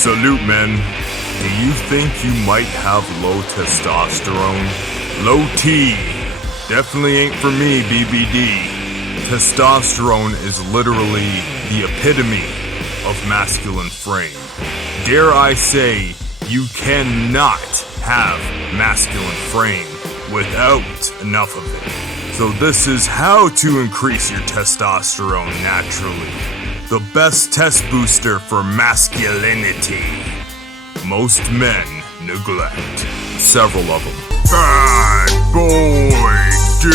Salute, men. Do you think you might have low testosterone? Low T. Definitely ain't for me, BBD. Testosterone is literally the epitome of masculine frame. Dare I say, you cannot have masculine frame without enough of it. So this is how to increase your testosterone naturally. The best test booster for masculinity. Most men neglect several of them. Bad Boy D.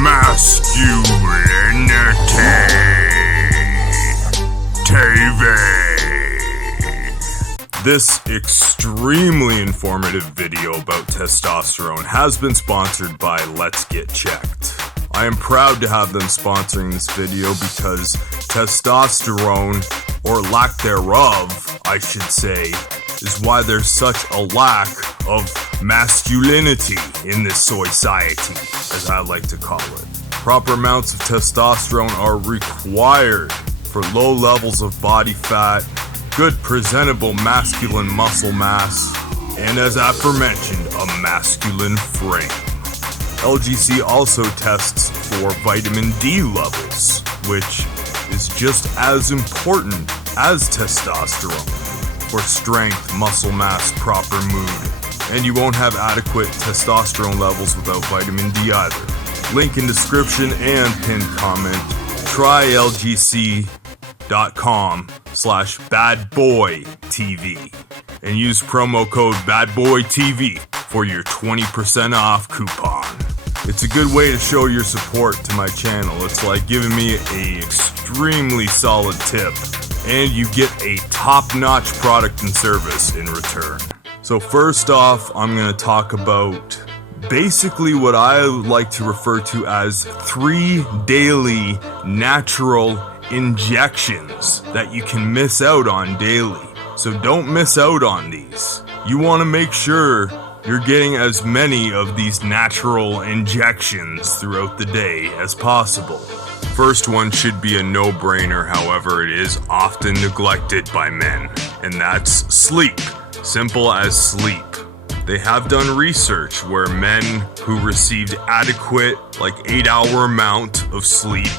Masculinity TV. This extremely informative video about testosterone has been sponsored by Let's Get Checked. I am proud to have them sponsoring this video because testosterone, or lack thereof, I should say, is why there's such a lack of masculinity in this society, as I like to call it. Proper amounts of testosterone are required for low levels of body fat, good presentable masculine muscle mass, and as aforementioned, a masculine frame. LGC also tests for vitamin D levels, which is just as important as testosterone for strength, muscle mass, proper mood, and you won't have adequate testosterone levels without vitamin D either. Link in description and pinned comment. Try lgc.com/badboytv and use promo code badboytv for your 20% off coupon. It's a good way to show your support to my channel. It's like giving me an extremely solid tip, and you get a top-notch product and service in return. So first off, I'm going to talk about basically what I like to refer to as 3 daily natural injections that you can miss out on daily. So don't miss out on these. You want to make sure you're getting as many of these natural injections throughout the day as possible. First one should be a no-brainer, however, it is often neglected by men, and that's sleep. Simple as sleep. They have done research where men who received adequate, 8-hour amount of sleep,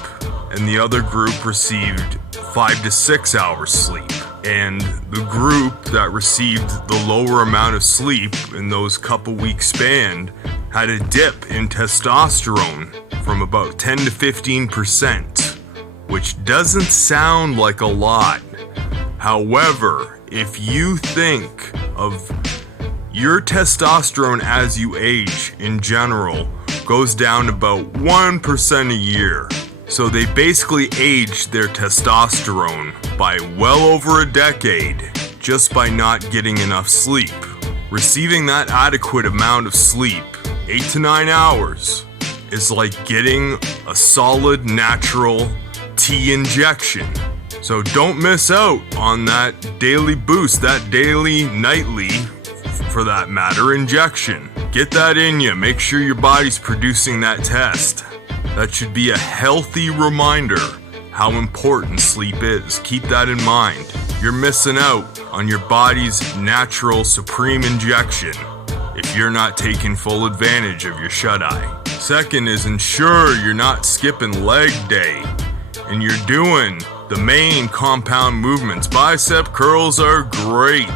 and the other group received 5 to 6 hours sleep. And the group that received the lower amount of sleep in those couple weeks span had a dip in testosterone from about 10 to 15%, which doesn't sound like a lot. However, if you think of your testosterone as you age in general goes down about 1% a year. So they basically aged their testosterone by well over a decade just by not getting enough sleep. Receiving that adequate amount of sleep, 8 to 9 hours, is like getting a solid natural T injection. So don't miss out on that daily boost, that daily, nightly, for that matter, injection. Get that in you. Make sure your body's producing that test. That should be a healthy reminder how important sleep is. Keep that in mind. You're missing out on your body's natural supreme injection if you're not taking full advantage of your shut-eye. Second is ensure you're not skipping leg day and you're doing the main compound movements. Bicep curls are great.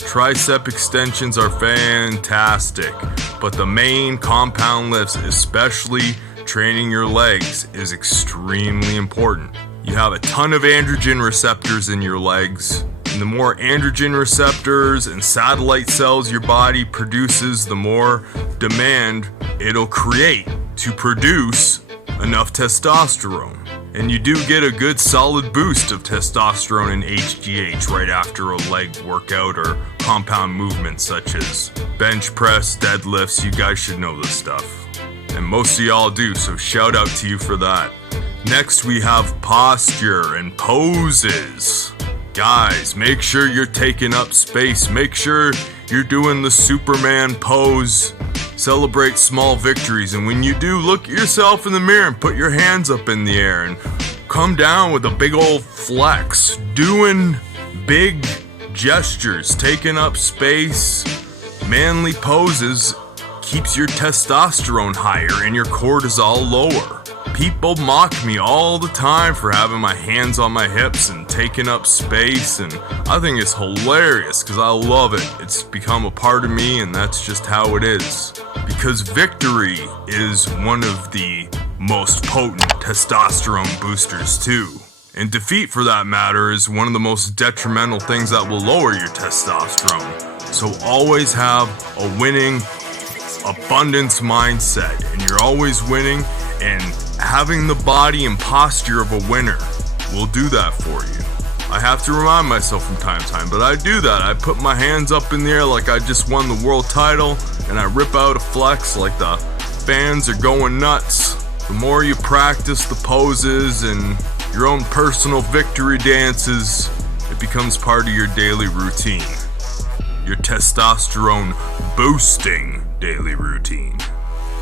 Tricep extensions are fantastic. But the main compound lifts, especially training your legs, is extremely important. You have a ton of androgen receptors in your legs, and the more androgen receptors and satellite cells your body produces, the more demand it'll create to produce enough testosterone. And you do get a good solid boost of testosterone and HGH right after a leg workout or compound movements such as bench press, deadlifts. You guys should know this stuff. And most of y'all do, so shout out to you for that. Next we have posture and poses. Guys, make sure you're taking up space. Make sure you're doing the Superman pose. Celebrate small victories, and when you do, look at yourself in the mirror and put your hands up in the air and come down with a big old flex. Doing Big gestures, taking up space, manly poses keeps your testosterone higher and your cortisol lower. People mock me all the time for having my hands on my hips and taking up space, and I think it's hilarious because I love it. It's become a part of me, and that's just how it is. Because victory is one of the most potent testosterone boosters too. And defeat, for that matter, is one of the most detrimental things that will lower your testosterone. So always have a winning abundance mindset, and you're always winning, and having the body and posture of a winner will do that for you. I have to remind myself from time to time, but I do that. I put my hands up in the air like I just won the world title, and I rip out a flex like the fans are going nuts. The more you practice the poses and your own personal victory dances, it becomes part of your daily routine. Your testosterone boosting daily routine.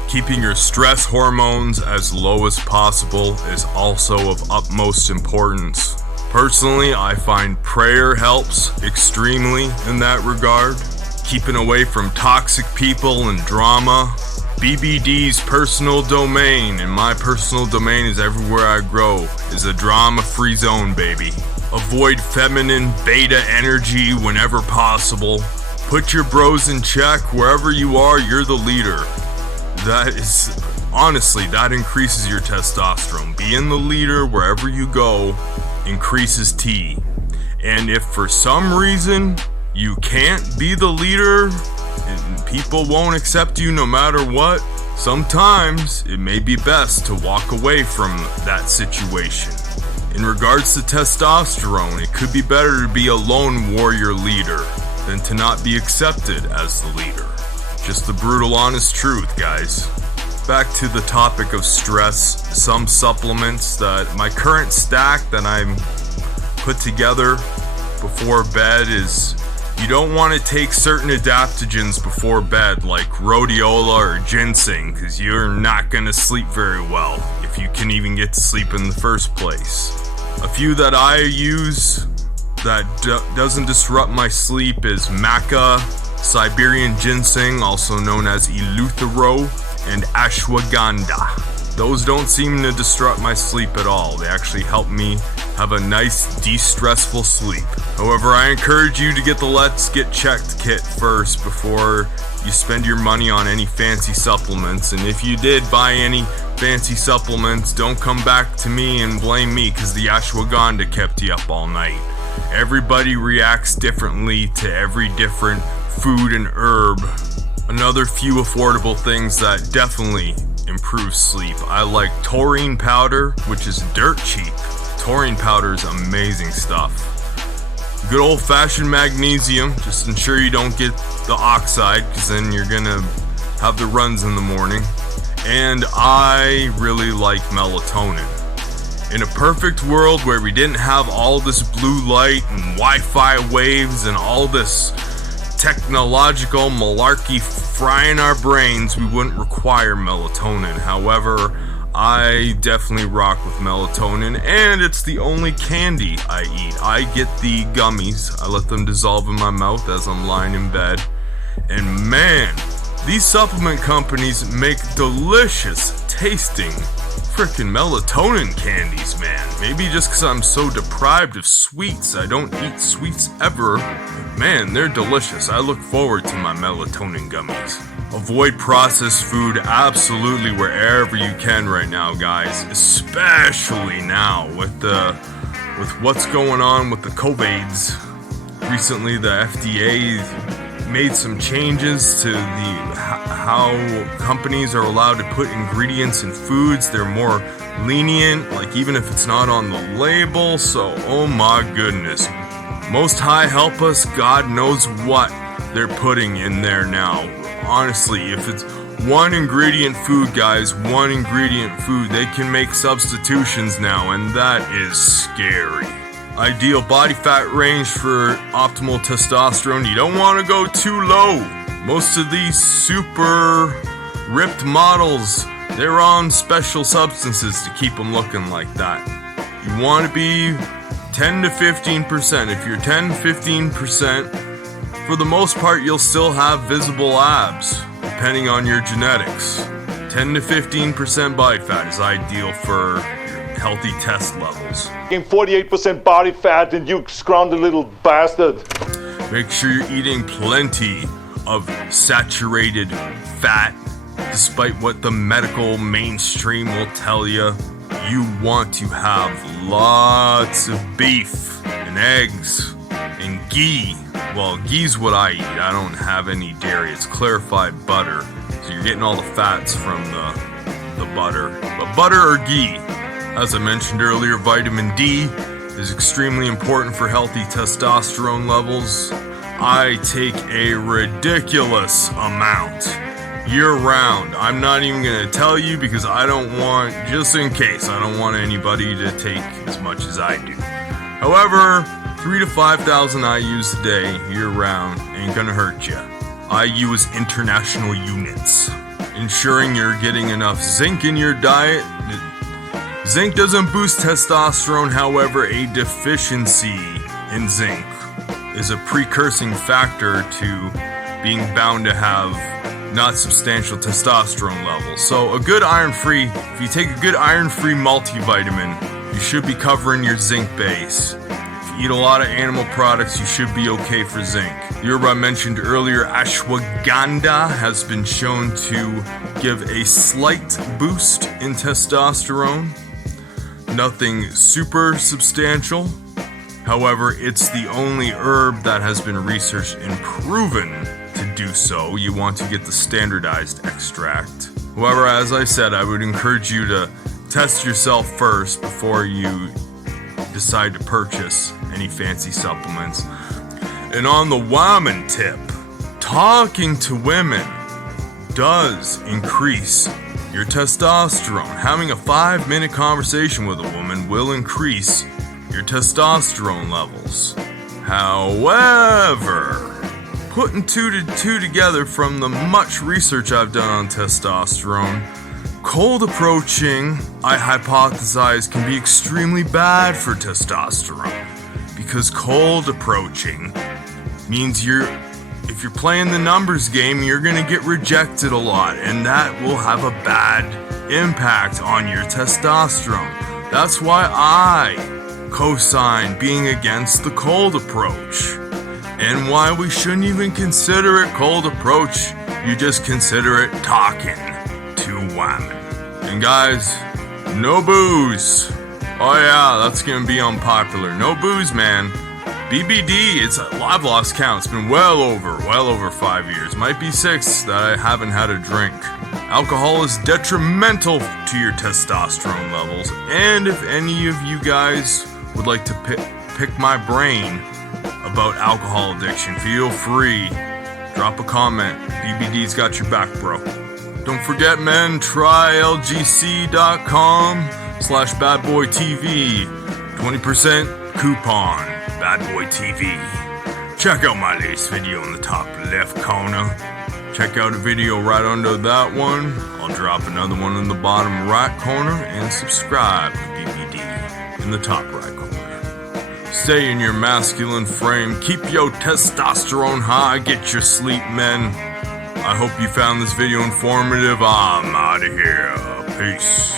Keeping your stress hormones as low as possible is also of utmost importance. Personally, I find prayer helps extremely in that regard. Keeping away from toxic people and drama. BBD's personal domain, and my personal domain is everywhere I grow, is a drama-free zone, baby. Avoid feminine beta energy whenever possible. Put your bros in check. Wherever you are, you're the leader. That is, honestly, that increases your testosterone. Being the leader wherever you go increases T. And if for some reason you can't be the leader and people won't accept you no matter what, sometimes it may be best to walk away from that situation. In regards to testosterone, it could be better to be a lone warrior leader than to not be accepted as the leader. Just the brutal honest truth, guys. Back to the topic of stress, some supplements that my current stack that I'm put together before bed is, you don't want to take certain adaptogens before bed like rhodiola or ginseng, because you're not going to sleep very well if you can even get to sleep in the first place. A few that I use that doesn't disrupt my sleep is maca, Siberian ginseng, also known as eleuthero, and ashwagandha. Those don't seem to disrupt my sleep at all. They actually help me have a nice, de-stressful sleep. However, I encourage you to get the Let's Get Checked kit first before you spend your money on any fancy supplements. And if you did buy any fancy supplements, don't come back to me and blame me because the ashwagandha kept you up all night. Everybody reacts differently to every different food and herb. Another few affordable things that definitely improve sleep. I like taurine powder, which is dirt cheap. Taurine powder is amazing stuff. Good old-fashioned magnesium. Just ensure you don't get the oxide, because then you're gonna have the runs in the morning. And I really like melatonin. In a perfect world where we didn't have all this blue light and Wi-Fi waves and all this technological malarkey frying our brains, we wouldn't require melatonin. However, I definitely rock with melatonin, and it's the only candy I eat. I get the gummies. I let them dissolve in my mouth as I'm lying in bed. And man, these supplement companies make delicious tasting frickin' melatonin candies, man. Maybe just because I'm so deprived of sweets. I don't eat sweets ever. Man, they're delicious. I look forward to my melatonin gummies. Avoid processed food absolutely wherever you can right now, guys. Especially now with what's going on with the COVIDs. Recently, the FDA made some changes to how companies are allowed to put ingredients in foods. They're more lenient, like even if it's not on the label. So, oh my goodness. Most High help us, God knows what they're putting in there now. Honestly, if it's one ingredient food, guys, one ingredient food, they can make substitutions now, and that is scary. Ideal body fat range for optimal testosterone. You don't want to go too low. Most of these super ripped models, they're on special substances to keep them looking like that. You want to be 10 to 15%. If you're 10, 15%, for the most part, you'll still have visible abs, depending on your genetics. 10 to 15% body fat is ideal for healthy test levels. Getting 48% body fat and you scrawny little bastard. Make sure you're eating plenty of saturated fat. Despite what the medical mainstream will tell you, you want to have lots of beef and eggs and ghee. Well, ghee's what I eat. I don't have any dairy. It's clarified butter. So you're getting all the fats from the butter. But butter or ghee, as I mentioned earlier, vitamin D is extremely important for healthy testosterone levels. I take a ridiculous amount year-round. I'm not even going to tell you because I don't want, just in case, I don't want anybody to take as much as I do. However, 3,000 to 5,000 IUs a day, year-round, ain't gonna hurt you. IU is international units. Ensuring you're getting enough zinc in your diet. Zinc doesn't boost testosterone, however, a deficiency in zinc is a precursing factor to being bound to have not substantial testosterone levels. So a good iron-free, if you take a good iron-free multivitamin, you should be covering your zinc base. If you eat a lot of animal products, you should be okay for zinc. The herb I mentioned earlier, ashwagandha, has been shown to give a slight boost in testosterone. Nothing super substantial. However, it's the only herb that has been researched and proven to do so. You want to get the standardized extract. However, as I said, I would encourage you to test yourself first before you decide to purchase any fancy supplements. And on the woman tip, talking to women does increase your testosterone. Having a 5-minute conversation with a woman will increase your testosterone levels. However, putting two together from the much research I've done on testosterone, cold approaching, I hypothesize, can be extremely bad for testosterone. Because cold approaching means if you're playing the numbers game, you're gonna get rejected a lot, and that will have a bad impact on your testosterone. That's why I co-sign being against the cold approach, and why we shouldn't even consider it cold approach. You just consider it talking to women. And guys, no booze. Oh yeah, that's gonna be unpopular. No booze, man. BBD, I've lost count. It's been well over 5 years. Might be 6 that I haven't had a drink. Alcohol is detrimental to your testosterone levels. And if any of you guys would like to pick my brain about alcohol addiction, feel free. Drop a comment. BBD's got your back, bro. Don't forget, men, try lgc.com/badboytv. 20% coupon, badboytv. Check out my latest video in the top left corner. Check out a video right under that one. I'll drop another one in the bottom right corner, and subscribe to BBD in the top right corner. Stay in your masculine frame, keep your testosterone high, get your sleep, men. I hope you found this video informative. I'm out of here. Peace.